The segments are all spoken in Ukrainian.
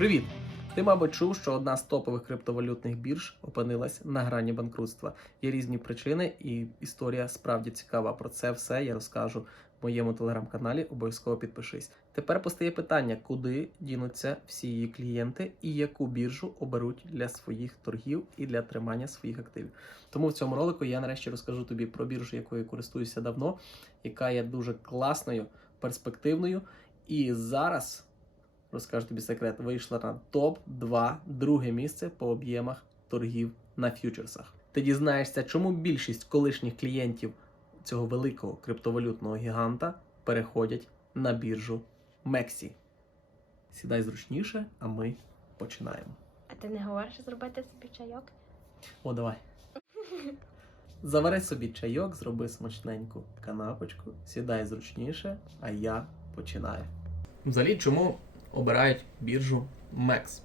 Привіт! Ти, мабуть, чув, що одна з топових криптовалютних бірж опинилась на грані банкрутства. Є різні причини, і історія справді цікава. Про це все я розкажу в моєму телеграм-каналі. Обов'язково підпишись. Тепер постає питання, куди дінуться всі її клієнти і яку біржу оберуть для своїх торгів і для тримання своїх активів. Тому в цьому ролику я нарешті розкажу тобі про біржу, якою користуюся давно, яка є дуже класною, перспективною. І зараз розкажу тобі секрет, вийшла на топ-2 друге місце по об'ємах торгів на ф'ючерсах. Ти дізнаєшся, чому більшість колишніх клієнтів цього великого криптовалютного гіганта переходять на біржу Мексі. Сідай зручніше, а ми починаємо. А ти не говориш зробити собі чайок? О, давай. Завари собі чайок, зроби смачненьку канапочку, сідай зручніше, а я починаю. Взагалі, чому обирають біржу MEX?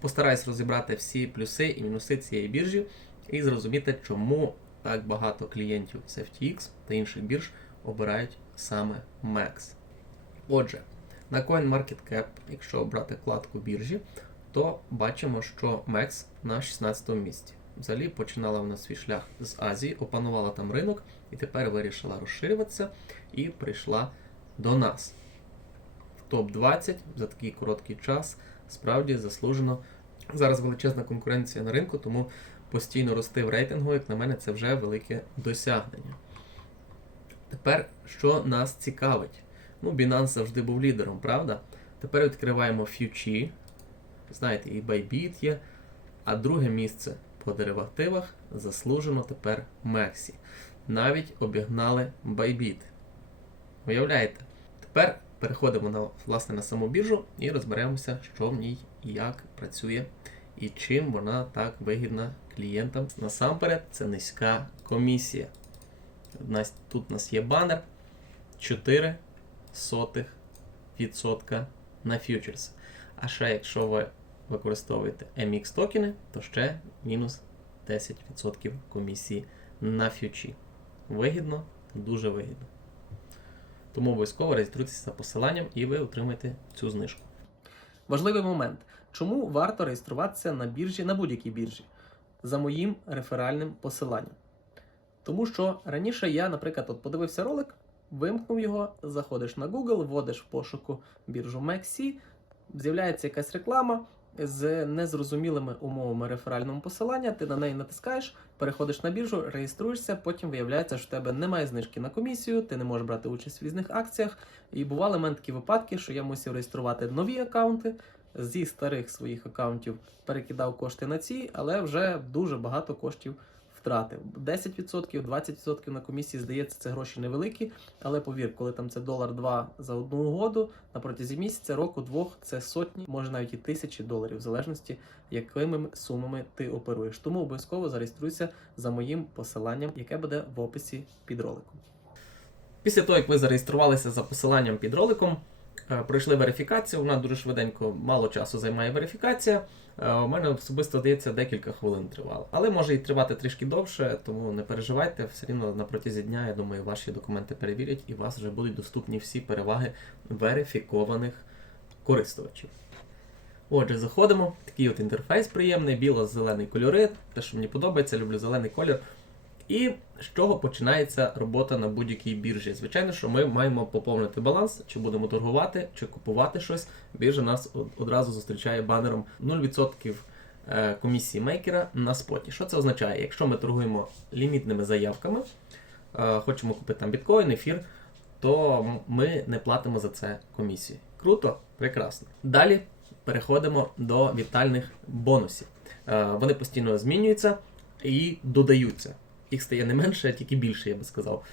Постараюсь розібрати всі плюси і мінуси цієї біржі і зрозуміти, чому так багато клієнтів з FTX та інших бірж обирають саме MEX. Отже, на CoinMarketCap, якщо обрати вкладку біржі, то бачимо, що MEX на 16 місці. Взагалі починала вона свій шлях з Азії, опанувала там ринок і тепер вирішила розширюватися і прийшла до нас. В топ-20 за такий короткий час справді заслужено. Зараз величезна конкуренція на ринку, тому постійно рости в рейтингу, як на мене, це вже велике досягнення. Тепер, що нас цікавить? Ну, Binance завжди був лідером, правда? Тепер відкриваємо фьючі. Знаєте, і Bybit є. А друге місце по деривативах заслужено тепер Мексі. Навіть обігнали Bybit. Уявляєте? Тепер переходимо на, власне, на саму біржу і розберемося, що в ній як працює і чим вона так вигідна клієнтам. Насамперед, це низька комісія. Тут у нас є банер 4 сотих відсотка на фьючерс. А ще якщо ви використовуєте MX токени, то ще мінус 10% комісії на фьючі. Вигідно, дуже вигідно. Тому обов'язково реєструйтеся за посиланням і ви отримаєте цю знижку. Важливий момент. Чому варто реєструватися на біржі на будь-якій біржі за моїм реферальним посиланням? Тому що раніше я, наприклад, от подивився ролик, вимкнув його, заходиш на Google, вводиш в пошуку біржу MEXC, з'являється якась реклама з незрозумілими умовами реферального посилання, ти на неї натискаєш, переходиш на біржу, реєструєшся, потім виявляється, що в тебе немає знижки на комісію, ти не можеш брати участь в різних акціях. І бували в мене такі випадки, що я мусив реєструвати нові аккаунти. Зі старих своїх аккаунтів перекидав кошти на ці, але вже дуже багато коштів втратив. 10%, 20% на комісії, здається, це гроші невеликі, але повір, коли там це долар-два за одну угоду, на протязі місяця, року, двох, це сотні, може навіть і тисячі доларів, в залежності, якими сумами ти оперуєш. Тому обов'язково зареєструйся за моїм посиланням, яке буде в описі під роликом. Після того, як ви зареєструвалися за посиланням під роликом, пройшли верифікацію, вона дуже швиденько, мало часу займає верифікація. Е, У мене особисто здається декілька хвилин тривало. Але може і тривати трішки довше, тому не переживайте, все рівно на протязі дня, я думаю, ваші документи перевірять і у вас вже будуть доступні всі переваги верифікованих користувачів. Отже, заходимо. Такий от інтерфейс приємний, біло-зелений кольори. Те, що мені подобається, люблю зелений колір. І з чого починається робота на будь-якій біржі? Звичайно, що ми маємо поповнити баланс, чи будемо торгувати, чи купувати щось. Біржа нас одразу зустрічає банером 0% е, комісії мейкера на споті. Що це означає? Якщо ми торгуємо лімітними заявками, е, хочемо купити там біткоін, ефір, то ми не платимо за це комісію. Круто, прекрасно. Далі переходимо до вітальних бонусів. Е, Вони постійно змінюються і додаються. Їх стає не менше, а тільки більше, я би сказав.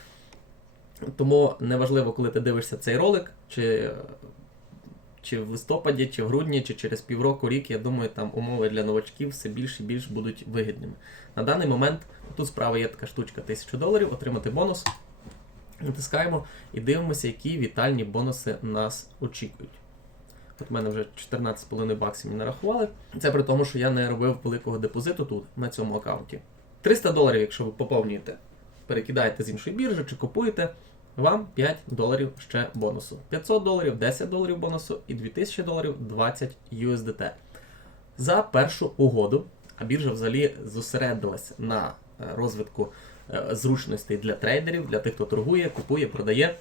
Тому неважливо, коли ти дивишся цей ролик, чи, чи в листопаді, чи в грудні, чи через півроку, рік, я думаю, там умови для новачків все більше і більш будуть вигідними. На даний момент тут справа є така штучка 1000 доларів, отримати бонус. Натискаємо і дивимося, які вітальні бонуси нас очікують. От в мене вже 14,5 баксів мені нарахували. Це при тому, що я не робив великого депозиту тут, на цьому аккаунті. 300 доларів, якщо ви поповнюєте, перекидаєте з іншої біржі чи купуєте, вам 5 доларів ще бонусу. 500 доларів, 10 доларів бонусу і 2000 доларів 20 USDT. За першу угоду, а біржа взагалі зосередилась на е, розвитку е, зручностей для трейдерів, для тих, хто торгує, купує, продає.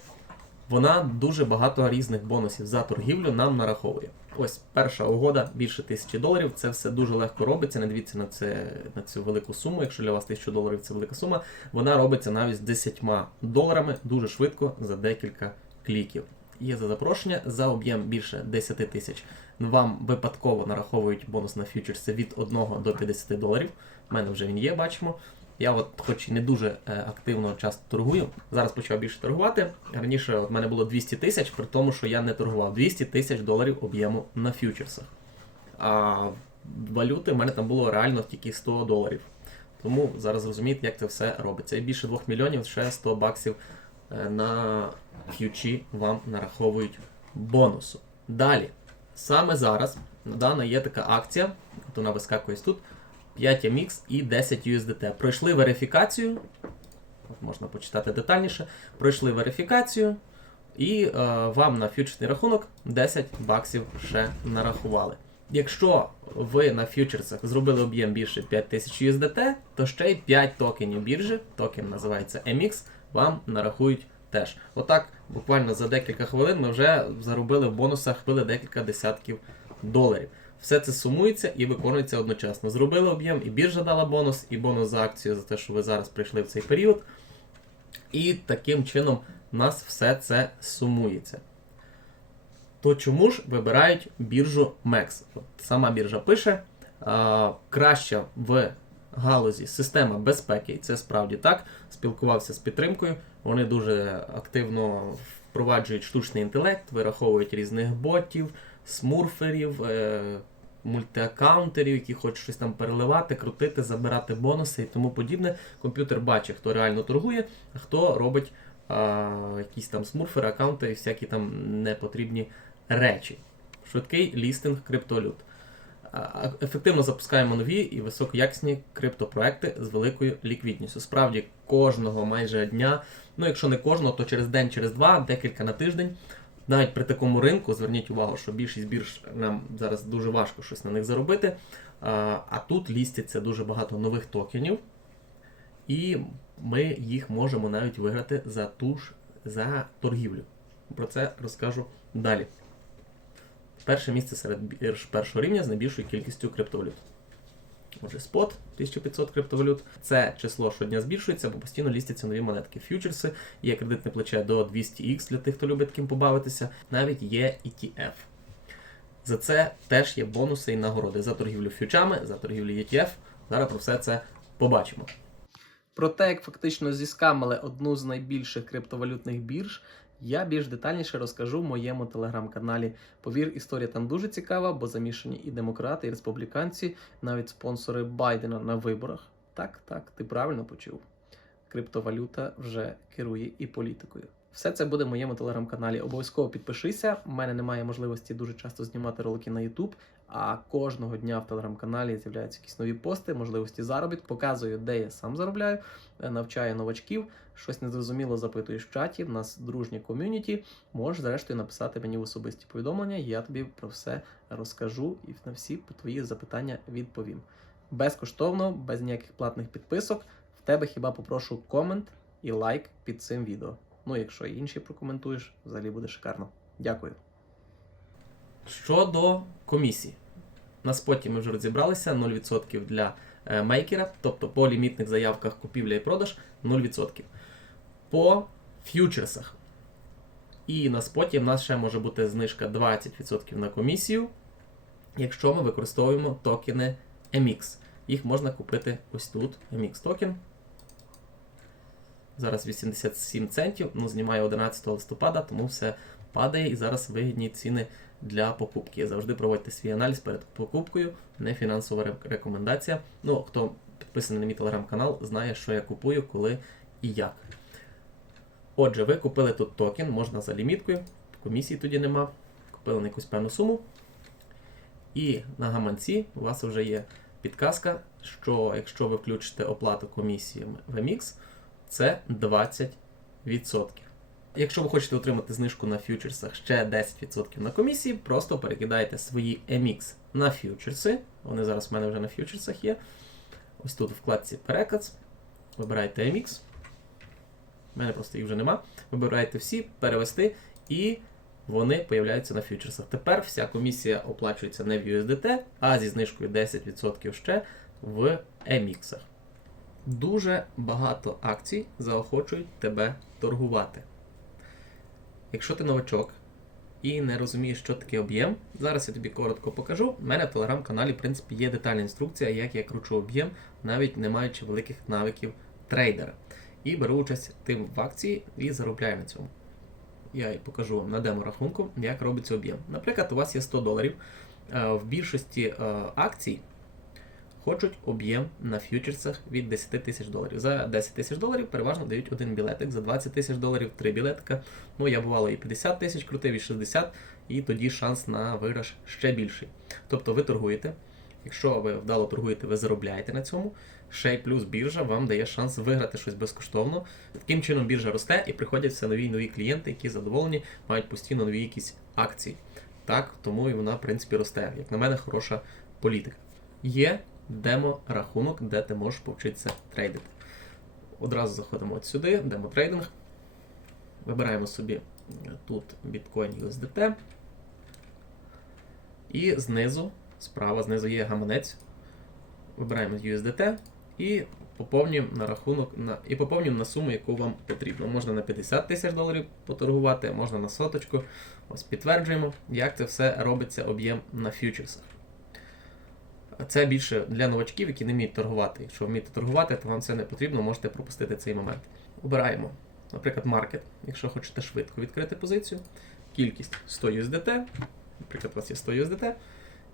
Вона дуже багато різних бонусів за торгівлю нам нараховує. Ось перша угода більше тисячі доларів. Це все дуже легко робиться. Не дивіться на це на цю велику суму. Якщо для вас 1000 доларів це велика сума, вона робиться навіть з 10 доларами дуже швидко за декілька кліків. Є за запрошення за об'єм більше 10 тисяч. Вам випадково нараховують бонус на фьючерси від 1 до 50 доларів. У мене вже він є, бачимо. Я от, хоч і не дуже е, активно часто торгую, зараз почав більше торгувати. Раніше в мене було 200 тисяч, при тому, що я не торгував 200 тисяч доларів об'єму на фьючерсах. А валюти в мене там було реально тільки 100 доларів. Тому зараз розумієте, як це все робиться. І більше 2 мільйонів ще 100 баксів е, на фьючі вам нараховують бонусу. Далі, саме зараз дана є така акція, от вона вискакує тут. 5 MX і 10 USDT. Пройшли верифікацію. Можна почитати детальніше. Пройшли верифікацію, і е, вам на фьючерсний рахунок 10 баксів ще нарахували. Якщо ви на фьючерсах зробили об'єм більше 5000 USDT, то ще й 5 токенів біржі, токен називається MX, вам нарахують теж. Отак, буквально за декілька хвилин ми вже заробили в бонусах били декілька десятків доларів. Все це сумується і виконується одночасно. Зробили об'єм, і біржа дала бонус, і бонус за акцію за те, що ви зараз прийшли в цей період. І таким чином у нас все це сумується. То чому ж вибирають біржу MEX? Сама біржа пише, а, краща в галузі система безпеки, і це справді так. Спілкувався з підтримкою. Вони дуже активно впроваджують штучний інтелект, вираховують різних ботів, смурферів, е, мультиаккаунтерів, які хочуть щось там переливати, крутити, забирати бонуси і тому подібне. Комп'ютер бачить, хто реально торгує, а хто робить а, якісь там смурфери, аккаунти і всякі там непотрібні речі. Швидкий лістинг криптовалют. Ефективно запускаємо нові і високоякісні криптопроекти з великою ліквідністю. Справді кожного майже дня, ну якщо не кожного, то через день, через два, декілька на тиждень. Навіть при такому ринку зверніть увагу, що більшість бірж нам зараз дуже важко щось на них заробити. А, тут ліститься дуже багато нових токенів, і ми їх можемо навіть виграти за ту ж за торгівлю. Про це розкажу далі. Перше місце серед бірж першого рівня з найбільшою кількістю криптовалют. Отже, спот 1500 криптовалют. Це число щодня збільшується, бо постійно лістяться нові монетки. Фьючерси, є кредитне плече до 200X для тих, хто любить таким побавитися. Навіть є ETF. За це теж є бонуси і нагороди за торгівлю фьючами, за торгівлю ETF. Зараз про все це побачимо. Про те, як фактично зіскамили одну з найбільших криптовалютних бірж, я більш детальніше розкажу в моєму телеграм-каналі. Повір, історія там дуже цікава, бо замішані і демократи, і республіканці, навіть спонсори Байдена на виборах. Так, так, ти правильно почув. Криптовалюта вже керує і політикою. Все це буде в моєму телеграм-каналі. Обов'язково підпишися. У мене немає можливості дуже часто знімати ролики на YouTube, а кожного дня в телеграм-каналі з'являються якісь нові пости, можливості заробітку. Показую, де я сам заробляю, е, навчаю новачків. Щось незрозуміло запитуєш в чаті. В нас дружнє ком'юніті. Можеш зрештою написати мені в особисті повідомлення. Я тобі про все розкажу і на всі твої запитання відповім. Безкоштовно, без ніяких платних підписок. В тебе хіба попрошу комент і лайк під цим відео. Ну, якщо інші прокоментуєш, взагалі буде шикарно. Дякую. Щодо комісії. На споті ми вже розібралися 0% для е, мейкера, тобто по лімітних заявках купівля і продаж 0%. По ф'ючерсах. І на споті в нас ще може бути знижка 20% на комісію, якщо ми використовуємо токени MX. Їх можна купити ось тут, MX токен. Зараз 87 центів, ну знімаю 11 листопада, тому все падає і зараз вигідні ціни для покупки. Завжди проводьте свій аналіз перед покупкою, не фінансова рекомендація. Ну, хто підписаний на мій телеграм-канал, знає, що я купую, коли і як. Отже, ви купили тут токен, можна за ліміткою, комісії тоді нема. Купили на якусь певну суму. І на гаманці у вас вже є підказка, що якщо ви включите оплату комісії в MX, це 20%. Якщо ви хочете отримати знижку на фьючерсах ще 10% на комісії, просто перекидайте свої MX на фьючерси. Вони зараз в мене вже на фьючерсах є. Ось тут у вкладці переказ. Вибираєте MX. У мене просто їх вже нема. Вибираєте всі, перевести, і вони появляються на фьючерсах. Тепер вся комісія оплачується не в USDT, а зі знижкою 10% ще в MX. Дуже багато акцій заохочують тебе торгувати. Якщо ти новачок і не розумієш, що таке об'єм, зараз я тобі коротко покажу. У мене в телеграм-каналі, в принципі, є детальна інструкція, як я кручу об'єм, навіть не маючи великих навиків трейдера. І беру участь тим в акції і заробляю на цьому. Я покажу вам на демо-рахунку, як робиться об'єм. Наприклад, у вас є 100 доларів. Е, В більшості е, акцій хочуть об'єм на фьючерсах від 10 тисяч доларів. За 10 тисяч доларів переважно дають один білетик, за 20 тисяч доларів три білетика. Ну, я бувало і 50 тисяч крутив, і 60, і тоді шанс на виграш ще більший. Тобто ви торгуєте. Якщо ви вдало торгуєте, ви заробляєте на цьому. Ще й плюс біржа вам дає шанс виграти щось безкоштовно. Таким чином біржа росте і приходять все нові й нові клієнти, які задоволені, мають постійно нові якісь акції. Так, тому і вона, в принципі, росте. Як на мене, хороша політика. Є демо-рахунок, де ти можеш повчитися трейдити. Одразу заходимо от сюди, демо-трейдинг. Вибираємо собі е, тут Bitcoin USDT. І знизу, справа, знизу є гаманець. Вибираємо USDT і поповнюємо на рахунок на, і поповнюємо на суму, яку вам потрібно. Можна на 50 тисяч доларів поторгувати, можна на соточку. Ось підтверджуємо, як це все робиться об'єм на фьючерсах. Це більше для новачків, які не вміють торгувати. Якщо вмієте торгувати, то вам це не потрібно, можете пропустити цей момент. Обираємо, наприклад, маркет, якщо хочете швидко відкрити позицію. Кількість 100 USDT, наприклад, у вас є 100 USDT,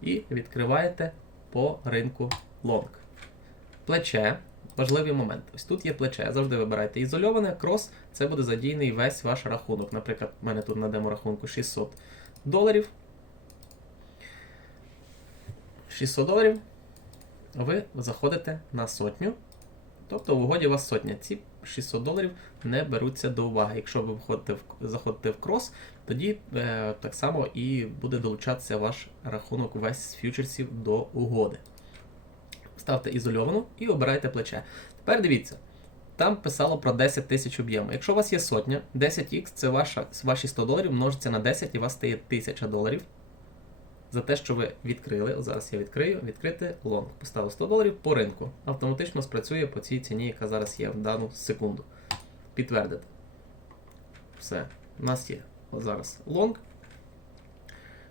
і відкриваєте по ринку лонг. Плече. Важливий момент. Ось тут є плече. Завжди вибирайте ізольоване, крос, це буде задійний весь ваш рахунок. Наприклад, у мене тут на демо-рахунку 600 доларів. 600 доларів. Ви заходите на сотню. Тобто в угоді у вас сотня. Ці 600 доларів не беруться до уваги. Якщо ви входите в, заходите в крос, тоді е, так само і буде долучатися ваш рахунок весь з фьючерсів до угоди. Ставте ізольовану і обирайте плече. Тепер дивіться, там писало про 10 тисяч об'єму. Якщо у вас є сотня, 10х це ваша, ваші 100 доларів множиться на 10 і у вас стає 1000 доларів. За те, що ви відкрили, зараз я відкрию, відкрити лонг. Поставив 100 доларів по ринку. Автоматично спрацює по цій ціні, яка зараз є в дану секунду. Підтвердити. Все. У нас є от зараз лонг.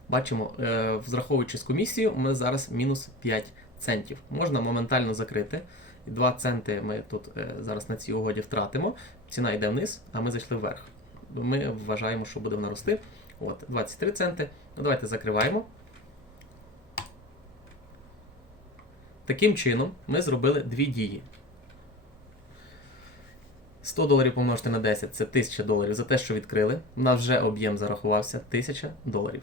Бачимо, е, зраховуючи з комісією, ми зараз мінус 5 центів. Можна моментально закрити. 2 центи ми тут е, зараз на цій угоді втратимо. Ціна йде вниз, а ми зайшли вверх. Ми вважаємо, що буде вона рости. От, 23 центи. Ну, давайте закриваємо. Таким чином, ми зробили дві дії. 100 доларів помножити на 10 це 1000 доларів за те, що відкрили. У нас вже об'єм зарахувався 1000 доларів.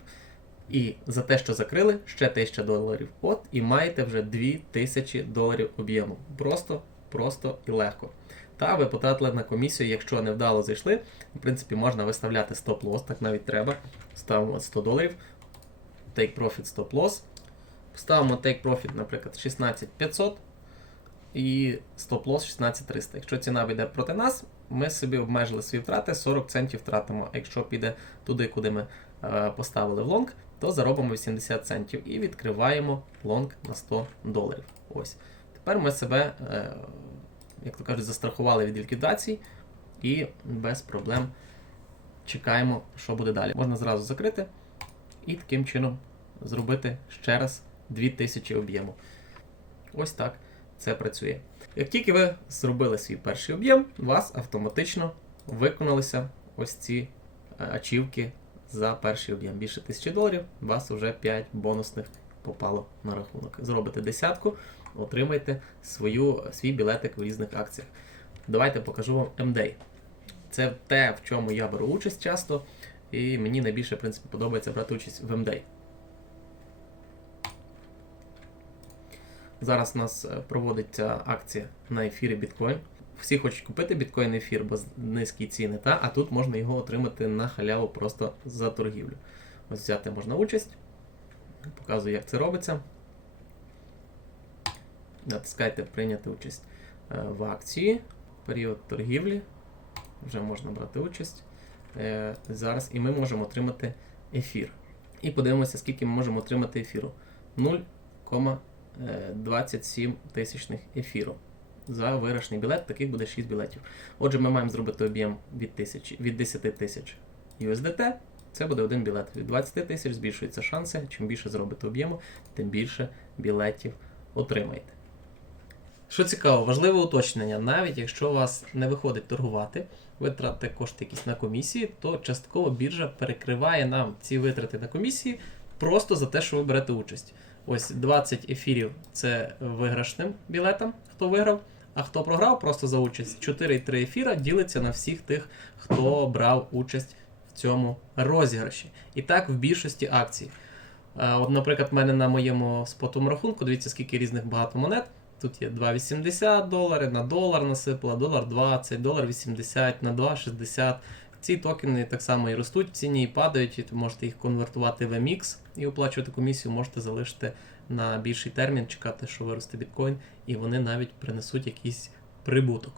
І за те, що закрили, ще 1000 доларів. От і маєте вже 2000 доларів об'єму. Просто, просто і легко. Та ви потратили на комісію, якщо невдало зайшли. В принципі, можна виставляти стоп-лосс, так навіть треба. Ставимо 100 доларів. Take profit stop-loss. Ставимо take profit, наприклад, 16500 і стоп-лосс 16300. Якщо ціна вийде проти нас, ми собі обмежили свої втрати, 40 центів втратимо. Якщо піде туди, куди ми е, поставили в лонг, то заробимо 80 центів і відкриваємо лонг на 100 доларів. Ось. Тепер ми себе, е, як то кажуть, застрахували від ліквідацій і без проблем чекаємо, що буде далі. Можна зразу закрити і таким чином зробити ще раз 2000 об'єму. Ось так це працює. Як тільки ви зробили свій перший об'єм, у вас автоматично виконалися ось ці е, ачівки за перший об'єм. Більше 1000 доларів, у вас вже 5 бонусних попало на рахунок. Зробите десятку, отримайте свою, свій білетик в різних акціях. Давайте покажу вам MDay. Це те, в чому я беру участь часто, і мені найбільше в принципі, подобається брати участь в MDay. Зараз у нас е, проводиться акція на ефірі Bitcoin. всі хочуть купити біткоін ефір, бо низькі ціни, та? а тут можна його отримати на халяву просто за торгівлю. Ось взяти можна участь. Показую, як це робиться. Натискайте прийняти участь е, в акції. Період торгівлі. Вже можна брати участь. Е, Зараз і ми можемо отримати ефір. І подивимося, скільки ми можемо отримати ефіру. 0,27 тисячних ефіру. За виграшний білет, таких буде 6 білетів. Отже, ми маємо зробити об'єм від, тисячі, від 10 тисяч USDT. Це буде один білет. Від 20 тисяч збільшуються шанси. Чим більше зробите об'єму, тим більше білетів отримаєте. Що цікаво, важливе уточнення, навіть якщо у вас не виходить торгувати, ви тратите кошти якісь на комісії, то частково біржа перекриває нам ці витрати на комісії просто за те, що ви берете участь. Ось 20 ефірів це виграшним білетам, хто виграв, а хто програв просто за участь. 4,3 ефіра ділиться на всіх тих, хто брав участь в цьому розіграші. І так в більшості акцій. Е, От, наприклад, в мене на моєму спотовому рахунку, дивіться, скільки різних багато монет. Тут є 2,80 долари, на долар насипала, долар 20, долар 80, на 2,60. Ці токени так само і ростуть в ціні, і падають, і можете їх конвертувати в MX і оплачувати комісію, можете залишити на більший термін, чекати, що виросте біткоін, і вони навіть принесуть якийсь прибуток.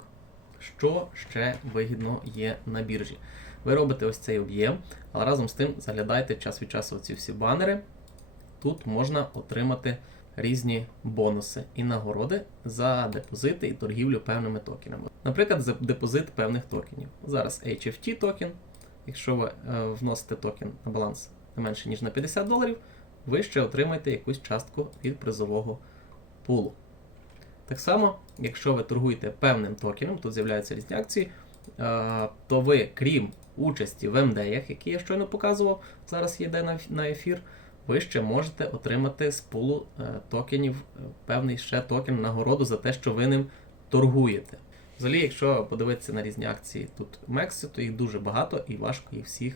Що ще вигідно є на біржі? Ви робите ось цей об'єм, але разом з тим заглядайте час від часу ці всі банери. Тут можна отримати різні бонуси і нагороди за депозити і торгівлю певними токенами. Наприклад, за депозит певних токенів. Зараз HFT токен. Якщо ви е, вносите токен на баланс не менше ніж на 50 доларів, ви ще отримаєте якусь частку від призового пулу. Так само, якщо ви торгуєте певним токеном, тут з'являються різні акції, е, то ви, крім участі в МДях, які я щойно показував, зараз йде на, на ефір, ви ще можете отримати з пулу е, токенів е, певний ще токен нагороду за те, що ви ним торгуєте. Взагалі, якщо подивитися на різні акції тут в Мексі, то їх дуже багато і важко їх всіх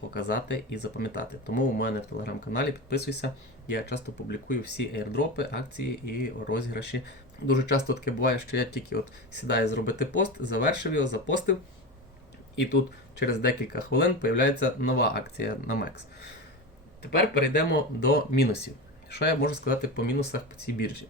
показати і запам'ятати. Тому у мене в телеграм-каналі підписуйся. Я часто публікую всі airdропи, акції і розіграші. Дуже часто таке буває, що я тільки от сідаю зробити пост, завершив його, запостив, і тут через декілька хвилин появляється нова акція на MEX. Тепер перейдемо до мінусів. Що я можу сказати по мінусах по цій біржі?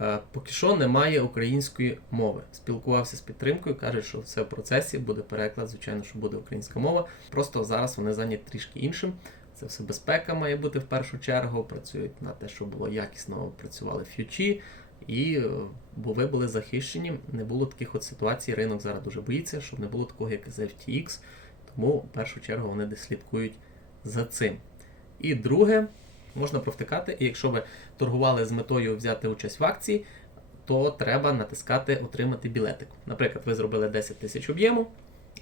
Е, Поки що немає української мови. Спілкувався з підтримкою, кажуть, що все в процесі, буде переклад, звичайно, що буде українська мова. Просто зараз вони зайняті трішки іншим. Це все безпека має бути в першу чергу. Працюють на те, щоб було якісно працювали ф'ючі, і е, бо ви були захищені. Не було таких от ситуацій. Ринок зараз дуже боїться, щоб не було такого, як з FTX. Тому в першу чергу вони десь слідкують за цим. І друге, можна провтикати, і якщо ви торгували з метою взяти участь в акції, то треба натискати Отримати білетик. Наприклад, ви зробили 10 тисяч об'єму,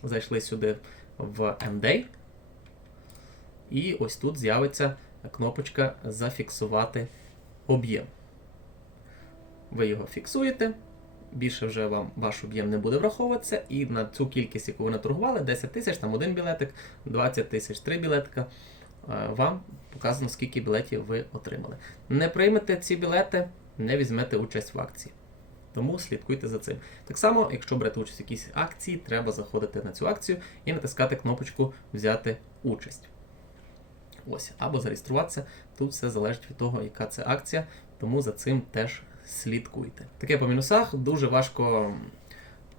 зайшли сюди в MDay, і ось тут з'явиться кнопочка Зафіксувати об'єм. Ви його фіксуєте. Більше вже вам ваш об'єм не буде враховуватися, і на цю кількість, яку ви наторгували, 10 тисяч, там один білетик, 20 тисяч, три білетика, вам показано, скільки білетів ви отримали. Не приймете ці білети, не візьмете участь в акції. Тому слідкуйте за цим. Так само, якщо берете участь в якійсь акції, треба заходити на цю акцію і натискати кнопочку Взяти участь. Ось, або зареєструватися. Тут все залежить від того, яка це акція, тому за цим теж слідкуйте. Таке по мінусах дуже важко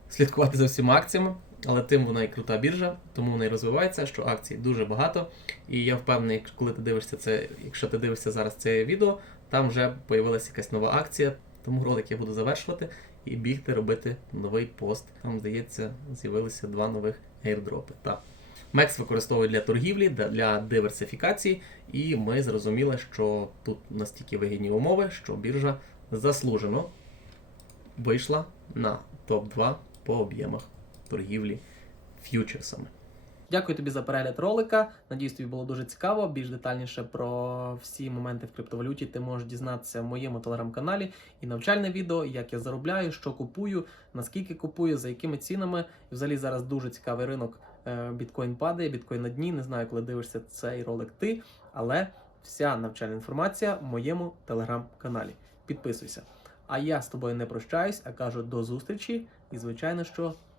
слідкувати за всіма акціями, але тим вона і крута біржа, тому вона і розвивається, що акцій дуже багато. І я впевнений, коли ти дивишся це, якщо ти дивишся зараз це відео, там вже появилася якась нова акція. Тому ролик я буду завершувати і бігти робити новий пост. Там, здається, з'явилися два нових airdропи. Так. Мекс використовує для торгівлі, для диверсифікації, і ми зрозуміли, що тут настільки вигідні умови, що біржа заслужено вийшла на топ-2 по об'ємах торгівлі ф'ючерсами. Дякую тобі за перегляд ролика. Надіюсь, тобі було дуже цікаво. Більш детальніше про всі моменти в криптовалюті ти можеш дізнатися в моєму телеграм-каналі і навчальне відео, як я заробляю, що купую, наскільки купую, за якими цінами. І взагалі зараз дуже цікавий ринок. Е, Біткоін падає, біткоін на дні. Не знаю, коли дивишся цей ролик ти, але вся навчальна інформація в моєму телеграм-каналі. Підписуйся. А я з тобою не прощаюсь, а кажу до зустрічі І, звичайно, що